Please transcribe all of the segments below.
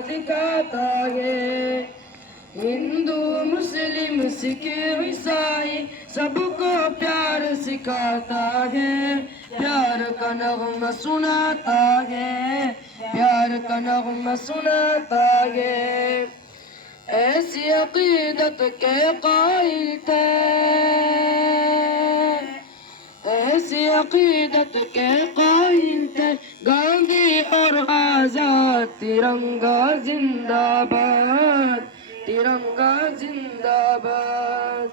दिखाता है। हिंदू मुस्लिम सिख ईसाई सबको प्यार सिखाता है। प्यार का नगमा सुनाता है, प्यार का नगमा सुनाता है। ऐसी अकीदत के कायल थे, ऐसी अकीदत के कायल थे गांधी और आजाद। तिरंगा जिंदाबाद, तिरंगा जिंदाबाद।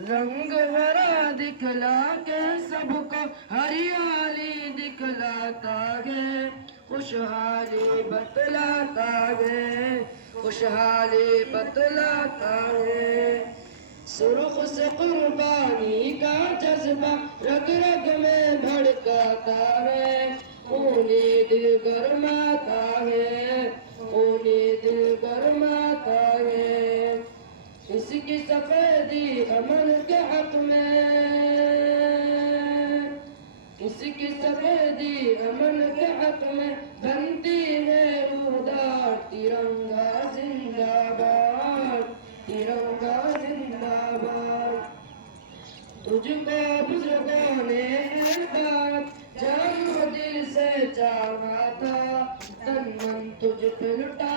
रंग हरा दिखला के सबको हरियाली दिखलाता है। खुशहाली बतलाता है, खुशहाली बतलाता है। सुर्ख से कुर्बानी का जज्बा रग रग में भड़काता है। खूनी दिल गरमाता है, खूनी दिल गरमाता है। इसकी सफेदी अमन के हक में, इसकी सफेदी अमन के हक में बनती है रूहदार। तिरंगा जिंदाबाद, तिरंगा जिंदाबाद। तुझको बुजुर्गों ने बात जान दिल से चाहा था, तन मन तुझ पे लुटा